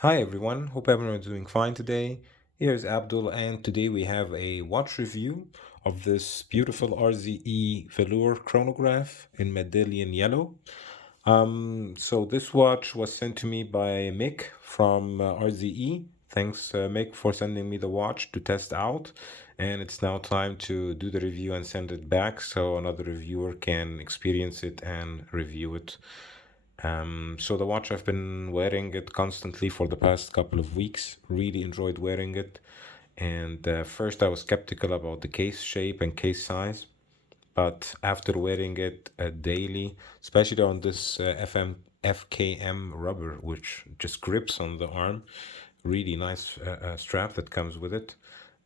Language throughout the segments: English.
Hi everyone, hope everyone is doing fine today. Here's Abdul, and today we have a watch review of this beautiful RZE Valour Chronograph in Medallion Yellow. So this watch was sent to me by Mick from RZE. Thanks, Mick, for sending me the watch to test out. And it's now time to do the review and send it back so another reviewer can experience it and review it. So the watch, I've been wearing it constantly for the past couple of weeks. Really enjoyed wearing it. And first, I was skeptical about the case shape and case size, but after wearing it daily, especially on this FKM rubber, which just grips on the arm, really nice strap that comes with it.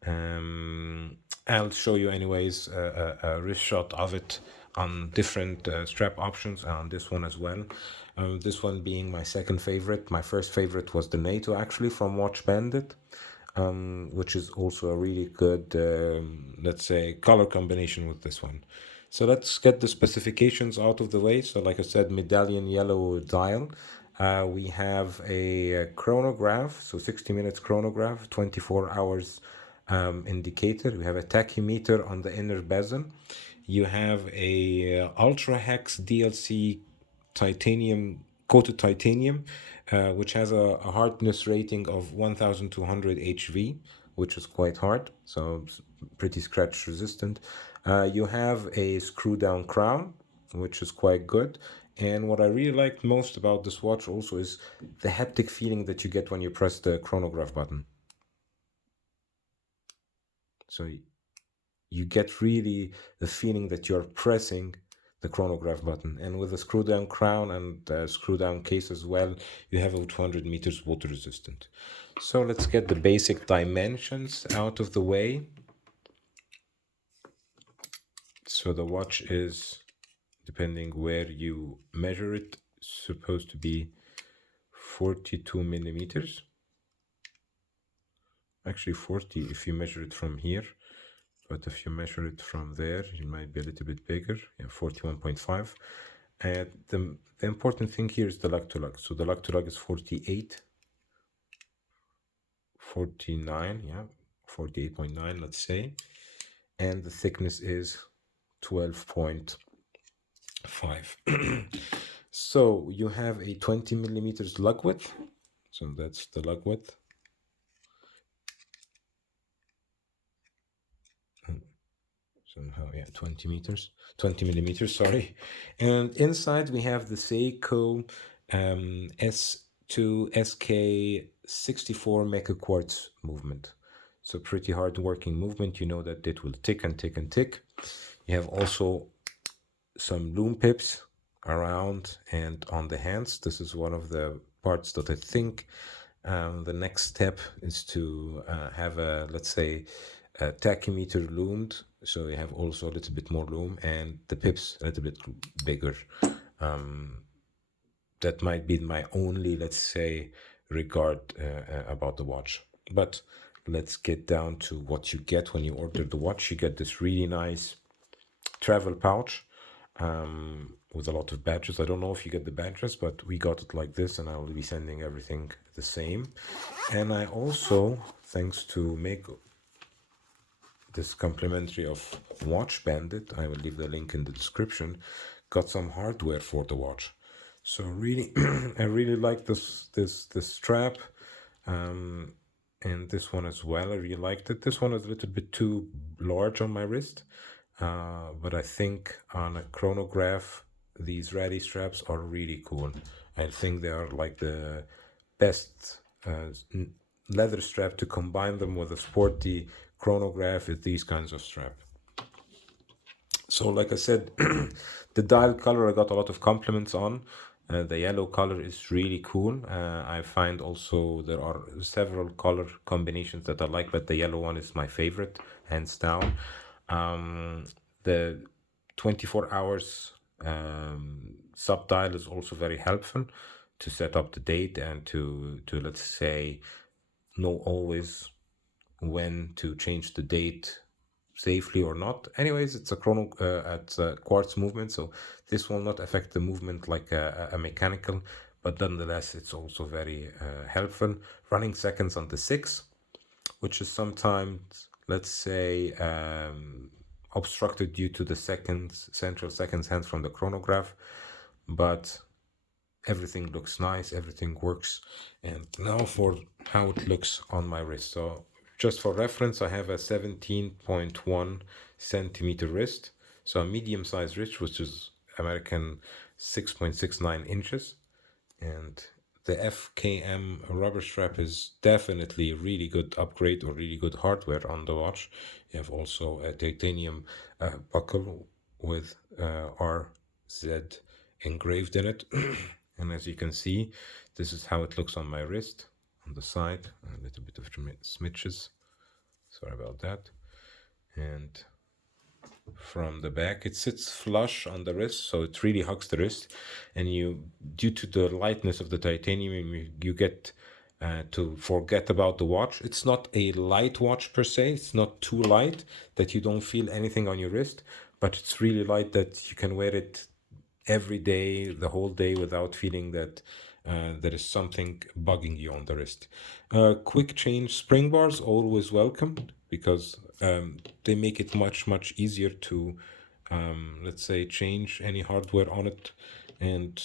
I'll show you anyways a wrist shot of it on different strap options and on this one as well. This one being my second favorite. My first favorite was the NATO actually from Watch Bandit, which is also a really good, let's say, color combination with this one. So let's get the specifications out of the way. So like I said, medallion yellow dial. We have a chronograph, so 60 minutes chronograph, 24 hours indicator. We have a tachymeter on the inner bezel. You have a Ultra Hex DLC titanium coated titanium, which has a hardness rating of 1200 HV, which is quite hard, so pretty scratch resistant. You have a screw down crown, which is quite good. And what I really liked most about this watch also is the haptic feeling that you get when you press the chronograph button. So you get really the feeling that you're pressing the chronograph button. And with a screw down crown and screw down case as well, you have a 200 meters water resistant. So let's get the basic dimensions out of the way. So the watch is, depending where you measure it, supposed to be 42 millimeters. Actually 40 if you measure it from here. But if you measure it from there, it might be a little bit bigger. Yeah, 41.5. And the important thing here is the lug to lug. So the lug to lug is 48, 49, yeah, 48.9, let's say. And the thickness is 12.5. So you have a 20 millimeters lug width. So that's the lug width. Somehow, yeah, 20 millimeters, sorry. And inside we have the Seiko S2 SK64 meca-quartz movement. So pretty hard working movement. You know that it will tick and tick and tick. You have also some loom pips around and on the hands. This is one of the parts that I think the next step is to have a, let's say, a tachymeter loomed. So you have also a little bit more loom and the pips a little bit bigger. That might be my only, let's say, regard about the watch. But let's get down to what you get when you order the watch. You get this really nice travel pouch with a lot of badges. I don't know if you get the badges, but we got it like this, and I will be sending everything the same. And I also, thanks to make this complimentary of Watch Bandit, I will leave the link in the description, got some hardware for the watch. So really, I really like this strap, and this one as well. I really liked it. This one is a little bit too large on my wrist, but I think on a chronograph, these ratty straps are really cool. I think they are like the best leather strap to combine them with a sporty chronograph is these kinds of strap. So like I said, the dial color I got a lot of compliments on. The yellow color is really cool. I find also there are several color combinations that I like, but the yellow one is my favorite, hands down. The 24 hours subdial is also very helpful to set up the date and to let's say know always when to change the date safely or not. Anyways, it's a quartz movement, so this will not affect the movement like a mechanical, but nonetheless, it's also very helpful. Running seconds on the 6, which is sometimes, let's say, obstructed due to the central seconds hands from the chronograph, but everything looks nice, everything works. And now for how it looks on my wrist. So just for reference, I have a 17.1 centimeter wrist, so a medium-sized wrist, which is American 6.69 inches. And the FKM rubber strap is definitely a really good upgrade or really good hardware on the watch. You have also a titanium buckle with RZ engraved in it. And as you can see, this is how it looks on my wrist. On the side, a little bit of smidges. Sorry about that. And from the back, it sits flush on the wrist, so it really hugs the wrist. And you, due to the lightness of the titanium, you get to forget about the watch. It's not a light watch per se. It's not too light that you don't feel anything on your wrist, but it's really light that you can wear it every day, the whole day, without feeling that there is something bugging you on the wrist. Quick change spring bars, always welcome, because they make it much easier to, let's say, change any hardware on it. And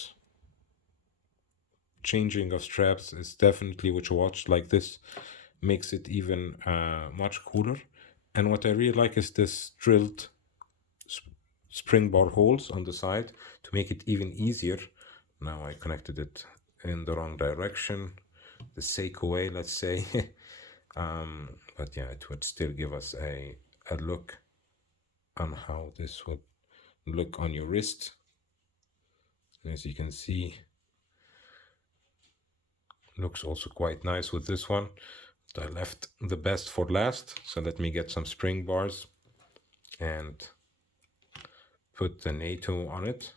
changing of straps is definitely, which a watch like this makes it even much cooler. And what I really like is this drilled spring bar holes on the side to make it even easier. Now I connected it in the wrong direction, the Seiko way, let's say. But yeah, it would still give us a look on how this would look on your wrist. As you can see, looks also quite nice with this one. I left the best for last, so let me get some spring bars and put the NATO on it,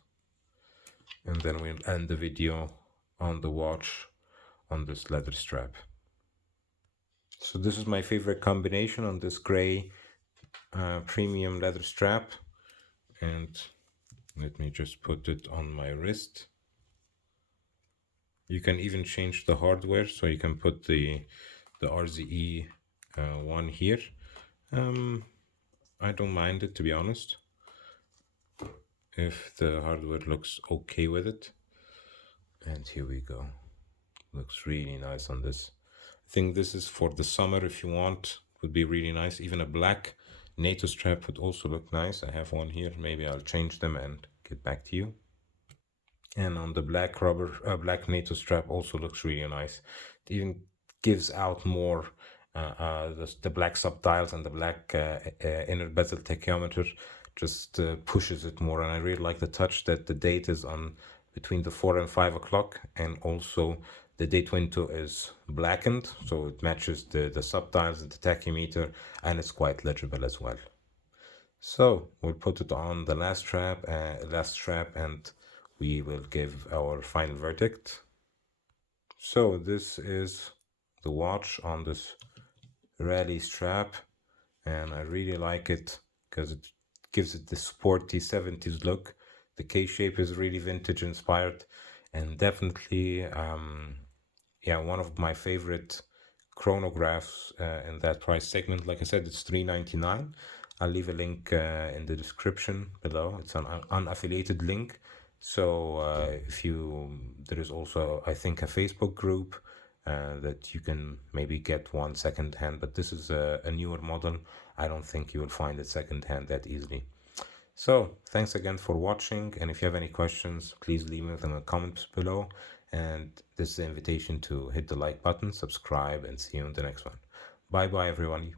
and then we'll end the video on the watch on this leather strap. So this is my favorite combination on this gray premium leather strap, and let me just put it on my wrist. You can even change the hardware, so you can put the RZE one here. I don't mind it, to be honest, if the hardware looks okay with it. And here we go. Looks really nice on this. I think this is for the summer, if you want, would be really nice. Even a black NATO strap would also look nice. I have one here. Maybe I'll change them and get back to you. And on the black black NATO strap also looks really nice. It even gives out more the black subdials, and the black inner bezel tachometer just pushes it more. And I really like the touch that the date is on between the 4 and 5 o'clock, and also the date window is blackened, so it matches the subdials and the tachymeter, and it's quite legible as well. So we'll put it on the last strap, and we will give our final verdict. So this is the watch on this rally strap, and I really like it because it gives it the sporty 70s look. The K-shape is really vintage inspired, and definitely yeah, one of my favorite chronographs in that price segment. Like I said, it's $399. I'll leave a link in the description below. It's an unaffiliated link. So if you, there is also, I think, a Facebook group that you can maybe get one second hand, but this is a newer model. I don't think you will find it second hand that easily. So thanks again for watching, and if you have any questions, please leave them in the comments below. And this is an invitation to hit the like button, subscribe, and see you in the next one. Bye bye everyone.